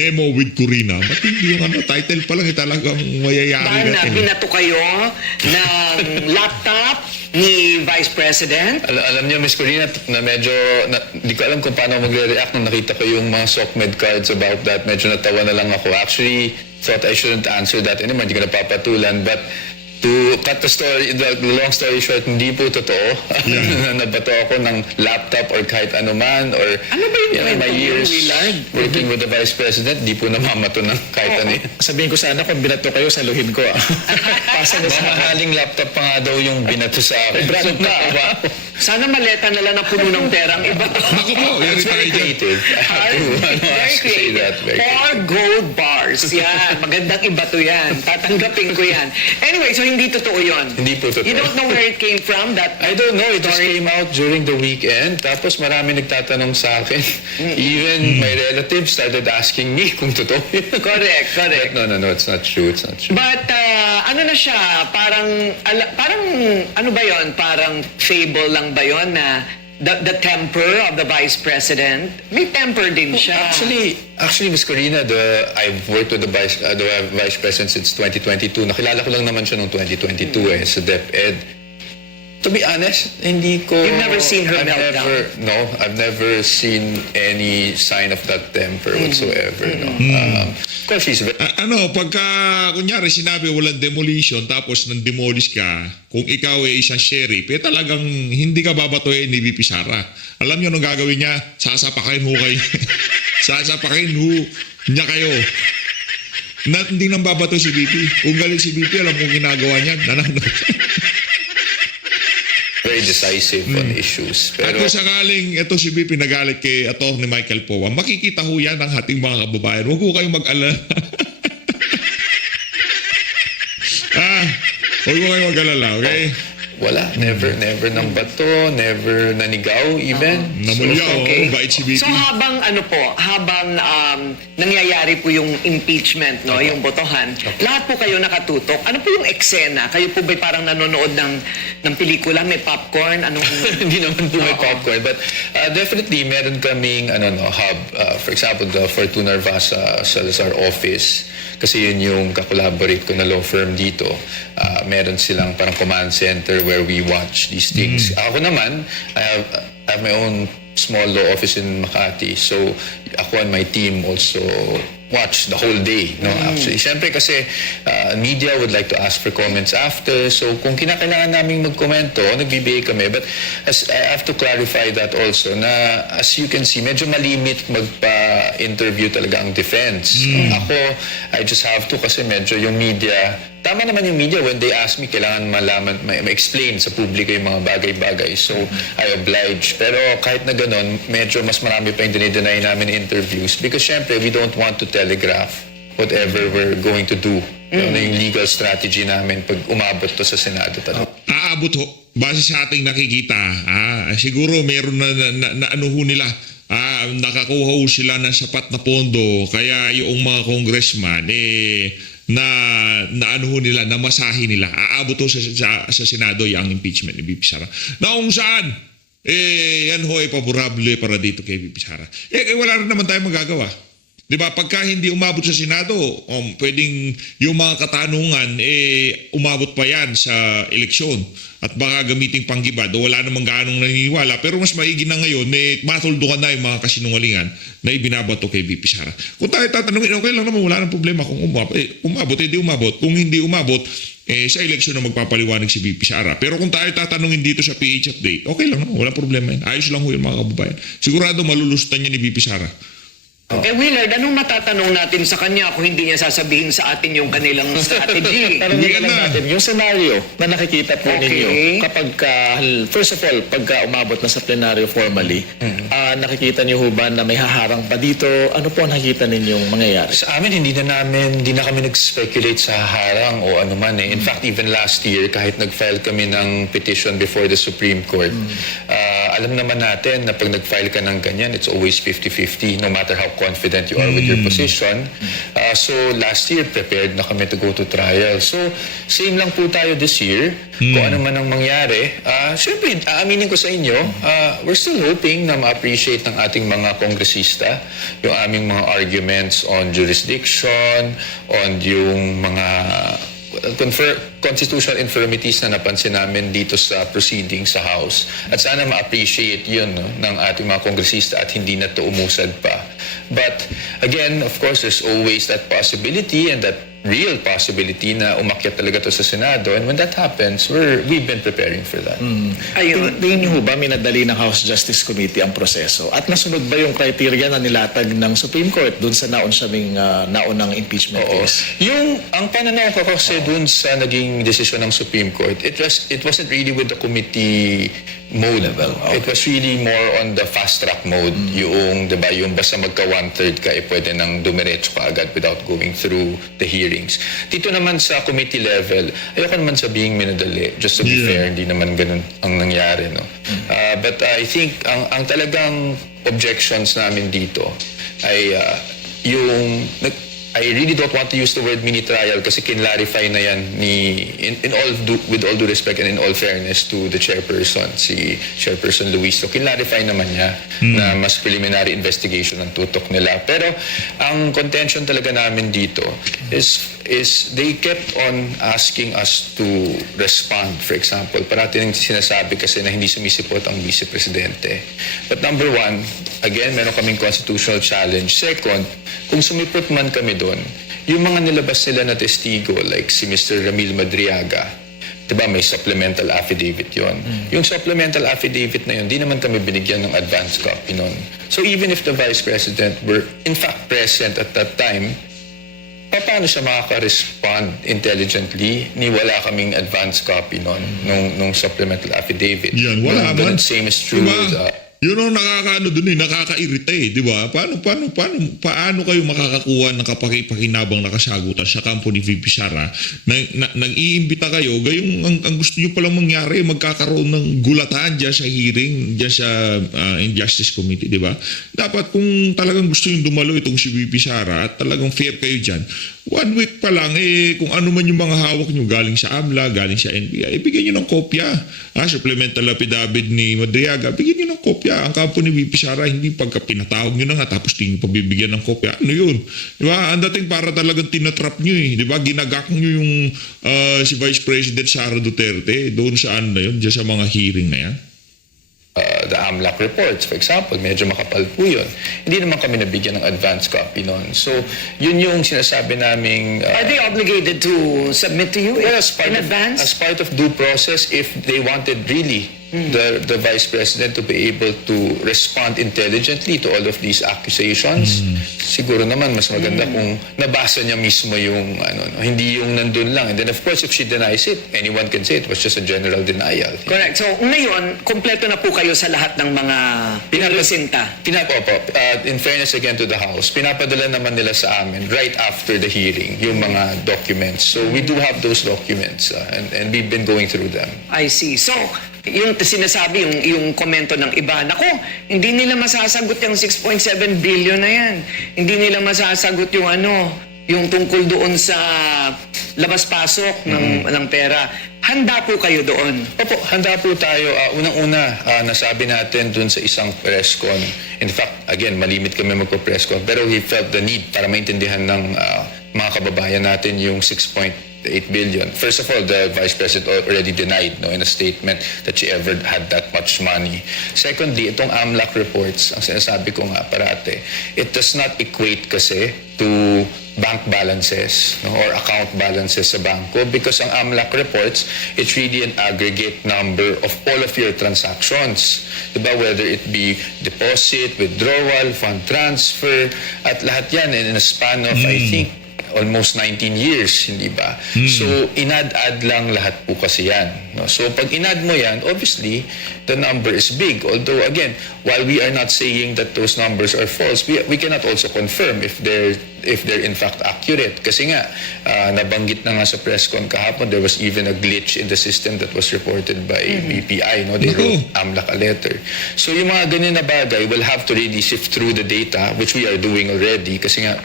memo with Corina. Ba't hindi yung title pa lang talagang mayayari Dahil na natin. binato kayo ng laptop ni Vice President. Alam niyo, Miss Corina, na medyo, di ko alam kung paano magre-react nung nakita ko yung mga SOCMED cards about that. Medyo natawa na lang ako. Actually, thought I shouldn't answer that anymore. Hindi ko napapatulan. But to cut the story, the long story short, hindi po totoo. Nabato ako ng laptop or kahit anuman or Ano ba yung kwento my mo, years Willard? working with the Vice President, di po namamato ng kahit ano. Sabihin ko sana kung binato kayo, saluhin ko. Pasa na sa Mamahaling laptop pa nga daw yung binato sa akin. Brad So, ka. Sana maleta na lang na puno ng perang iba. Naku po, yan It's very tayo dyan. creative. I have to Very say creative. that. Very Four gold bars. Yan. Magandang iba to yan. Tatanggapin ko yan. Anyway, so hindi totoo yun. Hindi po totoo. You don't know where it came from? I don't know. It just came out during the weekend. Tapos marami nagtatanong sa akin. Even my relatives started asking me kung totoo yun. Correct, correct. No, it's not true. It's not true. But ano na siya, parang ano ba yon? Parang fable lang ba yon na the temper of the Vice President? May temper din siya. Actually, Ms. Corina, I've worked with the Vice President since 2022. Nakilala ko lang naman siya noong 2022 sa DepEd. To be honest, hindi ko... You've never seen her meltdown? No, I've never seen any sign of that temper whatsoever. No. Of course, she's very... Pagka, kunyari, sinabi walang demolition, tapos nang-demolish ka, kung ikaw ay isang sheriff, talagang hindi ka babatoyin ni VP Sara. Alam niyo anong gagawin niya? Sasapakin ho kayo. Sasapakin ho niya kayo. Hindi nang babato si VP. Kung galing si VP, alam mo ginagawa niya. very decisive on issues. At Pero kung sakaling ito si VP nagalit kay Atty. Michael Poa, makikita ho yan ng ating mga kababayan. Huwag ho kayong mag-alala. Huwag ho kayong mag-alala, okay? wala, never nang bato, never nanigaw even. Namulyaw, Okay. bait si VP. So habang nangyayari po yung impeachment, no, yung botohan, lahat po kayo nakatutok. Ano po yung eksena? Kayo po ba'y parang nanonood ng pelikula, may popcorn, anong... Hindi naman po may popcorn, but definitely meron kaming hub. For example, the Fortuna Narvasa Salazar office, kasi yun yung kakolaborate ko na law firm dito. Meron silang parang command center where we watch these things. Ako naman, I have my own small law office in Makati. So ako and my team also watch the whole day. No? Actually, siyempre kasi media would like to ask for comments after. So kung kinakailangan namin magkomento, nagbibigay kami. But I have to clarify that also na as you can see, medyo malimit magpa-interview talaga ang defense. Ako, I just have to kasi medyo yung media, tama naman yung media when they ask me, kailangan malaman, ma-explain sa publiko yung mga bagay-bagay. So, I oblige. Pero kahit na ganun, medyo mas marami pa yung dinideny namin interviews because syempre, we don't want to telegraph whatever we're going to do. Yung legal strategy namin pag umabot to sa Senado talaga. Aabot ho, base sa ating nakikita, siguro meron na ano ho nila, nakakuha ho sila ng sapat na pondo, kaya yung mga congressman, na ano ho nila, na masahe nila. Aabot ho sa Senado yung impeachment ni VP Sara. Na kung saan, yan ho ay paborable para dito kay VP Sara. Wala rin naman tayong magagawa. Di ba? Pagka hindi umabot sa Senado, pwedeng yung mga katanungan, umabot pa yan sa eleksyon. At baka gamiting panggibad. Wala namang gaanong naniniwala. Pero mas maigi na ngayon, matuldukan na yung mga kasinungalingan na ibinabato kay VP Sara. Kung tayo tatanungin, okay lang naman, wala nang problema kung umabot, hindi umabot. Kung hindi umabot, sa eleksyon na magpapaliwanag si VP Sara. Pero kung tayo tatanungin dito sa PH Update, okay lang naman, wala problema yan. Ayos lang ho yung mga kababayan. Sigurado malulusutan niya ni VP Sara. Willard, anong matatanong natin sa kanya kung hindi niya sasabihin sa atin yung kanilang strategy? Pero Hindi lang na. natin, yung scenario na nakikita po Okay. ninyo, kapag, first of all, pagka umabot na sa plenaryo formally, nakikita niyo ho ba na may haharang pa dito? Ano po ang nakikita ninyong mangyayari? Sa amin, hindi na kami nag-speculate sa harang o ano man eh. In fact, even last year, kahit nag-file kami ng petition before the Supreme Court, alam naman natin na pag nag-file ka ng ganyan, it's always 50-50 no matter how confident you are with your position. So last year, prepared na kami to go to trial. So same lang po tayo this year. Kung ano man ang mangyari, syempre, aaminin ko sa inyo, we're still hoping na ma-appreciate ng ating mga kongresista yung aming mga arguments on jurisdiction, on yung mga constitutional infirmities na napansin namin dito sa proceedings sa House. At sana ma-appreciate yun ng ating mga kongresista at hindi na to umusad pa. But again, of course, there's always that possibility and that real possibility na umakyat talaga to sa Senado. And when that happens, we've been preparing for that. Ayun. Tingin niyo ho ba minadali ng House Justice Committee ang proseso? At nasunod ba yung criteria na nilatag ng Supreme Court dun sa naunang impeachment case? Ang pananaw ko kasi dun sa naging desisyon ng Supreme Court, it wasn't really with the committee mode. It was really more on the fast track mode. Yung, diba, yung basta magka 1/3 ka, pwede nang dumiretso ka agad without going through the hearings. Dito naman sa committee level, ayoko naman sabihing minadali. Just to be fair, hindi naman ganun ang nangyari. No? But I think ang talagang objections namin dito ay I really don't want to use the word mini trial kasi kinlarify na yan with all due respect and in all fairness to the chairperson, si Chairperson Luis. So kinlarify naman niya na mas preliminary investigation ang tutok nila. Pero ang contention talaga namin dito is they kept on asking us to respond. For example, parating sinasabi kasi na hindi sumisipot ang Vice Presidente. But number one, again, meron kaming constitutional challenge. Second, kung sumipot man kami doon, yung mga nilabas nila na testigo like si Mr. Ramil Madriaga, diba may supplemental affidavit yon. Yung supplemental affidavit na yun, di naman kami binigyan ng advance copy nun. So even if the Vice President were in fact present at that time, paano siya makaka-respond intelligently ni wala kaming advance copy nung supplemental affidavit? Yan, wala man. Same is true Diba? with Yun ang nakakaano dun nakakairita di ba? Paano kayo makakakuha ng kapakipakinabang na kasagutan sa kampo ni VP Sara nag-iimbita kayo, gayong ang gusto nyo palang mangyari, magkakaroon ng gulatan dyan sa hearing, dyan sa Injustice Committee, di ba? Dapat kung talagang gusto nyo dumalo itong si VP Sara at talagang fair kayo dyan, 1 week pa lang, kung ano man yung mga hawak nyo galing sa AMLA, galing sa NBI, bigyan nyo ng kopya. Supplemental affidavit ni Madriaga, bigyan nyo ng kopya. Ang kampo ni VP Sara, hindi pagka pinatawag nyo na nga, tapos di nyo pabibigyan ng kopya. Ano yun? Diba? Ang dating para talagang tinatrap nyo Diba? Ginagak nyo yung si Vice President Sara Duterte doon sa ano na yun, dyan sa mga hearing na yan. the AMLAC reports, for example, medyo makapal po yun. Hindi naman kami nabigyan ng advance copy nun. So, yun yung sinasabi naming... Are they obligated to submit to you well, in advance? As part of due process, if they wanted really the Vice President to be able to respond intelligently to all of these accusations, siguro naman mas maganda kung nabasa niya mismo yung hindi yung nandun lang. And then of course, if she denies it, anyone can say it was just a general denial. Correct. So ngayon, kompleto na po kayo sa lahat ng mga pinapresenta. In fairness again to the House, pinapadala naman nila sa amin right after the hearing yung mga documents. So we do have those documents and we've been going through them. I see. So, yung sinasabi, yung komento ng iba, nako, hindi nila masasagot yung 6.7 billion na yan. Hindi nila masasagot yung yung tungkol doon sa labas-pasok ng pera. Handa po kayo doon? Opo, handa po tayo. Unang-una, nasabi natin dun sa isang press con. In fact, again, malimit kami magpo-press con. Pero we felt the need para maintindihan ng mga kababayan natin yung 6.8 billion. First of all, the Vice President already denied in a statement that she ever had that much money. Secondly, itong AMLAC reports, ang sinasabi ko nga parate, it does not equate kasi to bank balances or account balances sa bangko because ang AMLAC reports, it's really an aggregate number of all of your transactions. Diba? Whether it be deposit, withdrawal, fund transfer, at lahat yan in a span of, I think, almost 19 years, hindi ba? So, inad-add lang lahat po kasi yan. No? So, pag inad mo yan, obviously, the number is big. Although, again, while we are not saying that those numbers are false, we cannot also confirm if they're if they're in fact accurate. Kasi nga, nabanggit na nga sa press con kahapon, there was even a glitch in the system that was reported by BPI. No? They wrote AMLAC a letter. So yung mga ganyan na bagay, we'll have to really sift through the data, which we are doing already kasi nga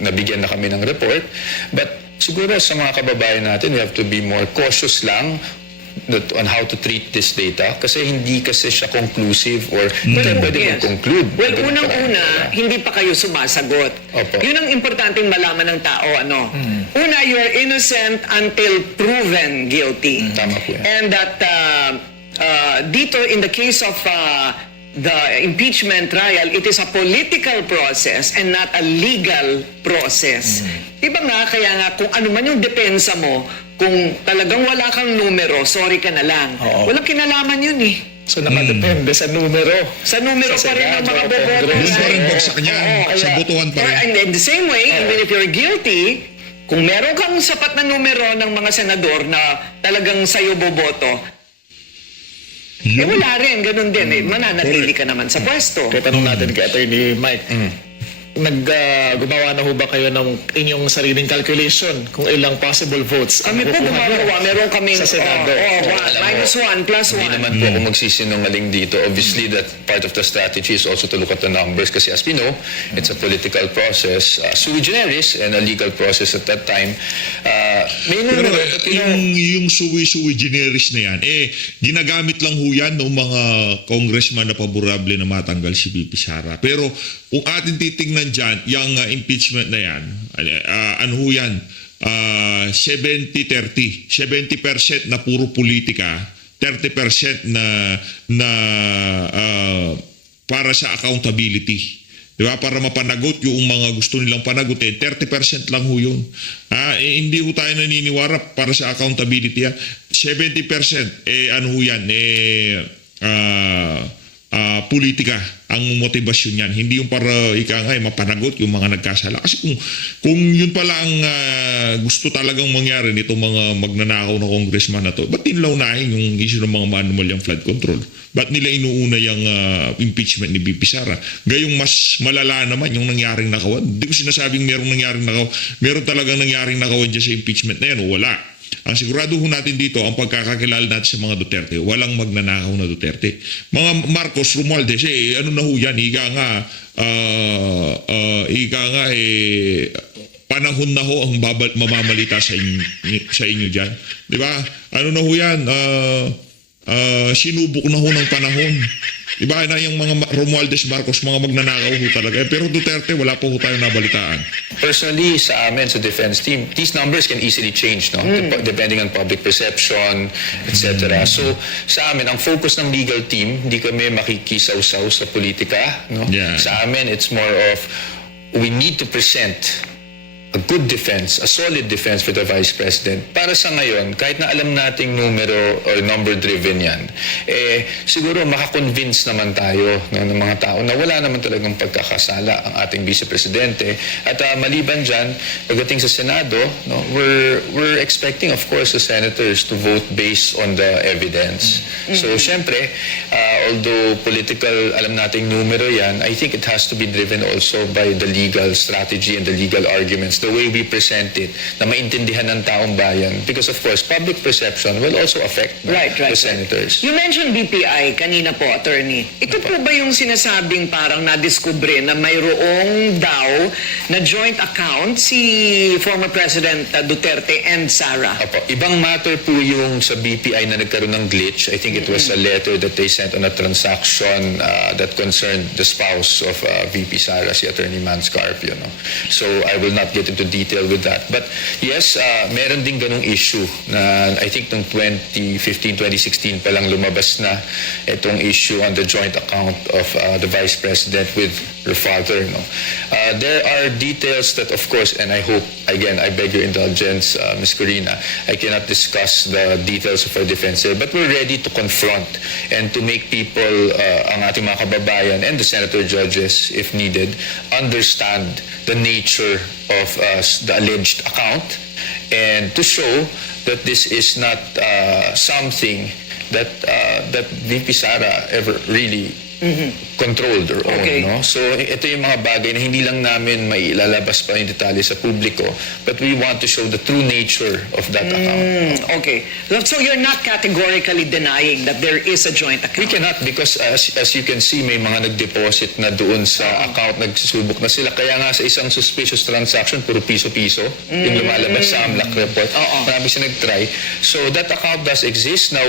nabigyan na kami ng report. But siguro sa mga kababayan natin, we have to be more cautious lang on how to treat this data kasi hindi kasi siya conclusive or pwede Yes. mag-conclude. Well, unang-una, hindi pa kayo sumasagot. Opo. Yun ang importanteng malaman ng tao, ano? Una, you are innocent until proven guilty. Tama po yan. And that dito, in the case of the impeachment trial, it is a political process and not a legal process. Diba nga, kaya nga kung ano man yung depensa mo, kung talagang wala kang numero, sorry ka na lang. Oo. Walang kinalaman yun eh. So nakadepende sa numero. Sa numero Sa pa rin ng mga Senado, boboto. Doon pa rin Right? bagsak niya. Oo, Sa kaya- botohan pa rin. And in the same way, even if you're guilty, kung meron kang sapat na numero ng mga senador na talagang sa'yo boboto, wala rin, ganun din. Mananatili ka naman sa pwesto. Kaya tanong natin kay Attorney Mike, gumawa na ho ba kayo ng inyong sariling calculation kung ilang possible votes ang Kami po makukuha nyo gumagawa, meron kaming sa Senado? -1, +1. Hindi naman po ako magsisinungaling dito. Obviously, that part of the strategy is also to look at the numbers kasi as we know, it's a political process, sui generis and a legal process at that time. May Pero numero, but you know, yung sui generis na yan, ginagamit lang ho yan ng mga congressman na paborable na matanggal si VP Sara. Pero kung atin titingnan dyan, yung impeachment na yan, ano ho yan, 70-30. 70% na puro politika, 30% na para sa accountability. Di ba? Para mapanagot yung mga gusto nilang panagutin, 30% lang ho yun. Hindi ho tayo naniniwara para sa accountability. 70%, ano ho yan, politika ang motibasyon yan. Hindi yung para mapanagot yung mga nagkasala. Kasi kung yun pala ang gusto talagang mangyari nitong mga magnanakaw na congressman na to, ba't nilaunahin yung issue ng mga manual yung flood control? Ba't nila inuuna yung impeachment ni VP Sara? Gayong mas malala naman yung nangyaring nakawan. Hindi ko sinasabing merong nangyaring nakawan. Meron talagang nangyaring nakawan dyan sa impeachment na yan o wala. Ang sigurado ho natin dito, ang pagkakakilala natin sa mga Duterte, walang magnanakaw na Duterte. Mga Marcos, Romualdez, ano na ho yan, panahon na ho ang mamamalita sa inyo dyan. Di ba? Ano na ho yan, sinubok na ho ng panahon. Diba na yung mga Romualdez, Marcos, mga magnanakaw ho talaga. Pero Duterte, wala po ho tayong nabalitaan. personally sa amin, sa defense team, these numbers can easily change, no? Depending on public perception, etc. So, sa amin, ang focus ng legal team, hindi kami makikisaw-saw sa politika, no? Yeah. Sa amin, it's more of, we need to present a good defense, a solid defense for the Vice President. Para sa ngayon, kahit na alam nating numero or number-driven yan, siguro makakonvince naman tayo, no, ng mga tao na wala naman talagang pagkakasala ang ating Vice Presidente. At maliban dyan, pagdating sa Senado, no, we're expecting, of course, the senators to vote based on the evidence. So, syempre, although political, alam nating numero yan, I think it has to be driven also by the legal strategy and the legal arguments, the way we present it, na maintindihan ng taong bayan. Because of course, public perception will also affect the senators. You mentioned BPI kanina po, attorney. Ito po ba yung sinasabing parang nadiskubre na mayroong daw na joint account si former President Duterte and Sara? Apo, ibang matter po yung sa BPI na nagkaroon ng glitch. I think it was a letter that they sent on a transaction that concerned the spouse of VP Sara, si Attorney Mans Carpio. No? So I will not get into detail with that. But yes, meron din ganung issue na I think noong 2015-2016 pa lang lumabas na itong issue on the joint account of the Vice President with her father. No? There are details that of course, and I hope, again, I beg your indulgence, Ms. Corina, I cannot discuss the details of our defense here, but we're ready to confront and to make people, ang ating mga kababayan and the senator judges, if needed, understand the nature of the alleged account and to show that this is not something that VP Sara ever really controlled or owned. Okay. No? So ito yung mga bagay na hindi lang namin may ilalabas pa yung detalye sa publiko, but we want to show the true nature of that account. Okay. So you're not categorically denying that there is a joint We account? cannot because as you can see, may mga nag-deposit na doon sa account, nagsusubok na sila. Kaya nga sa isang suspicious transaction, puro piso-piso yung lumalabas sa AMLAC report. Oo. Marami siya nag-try. So that account does exist. Now,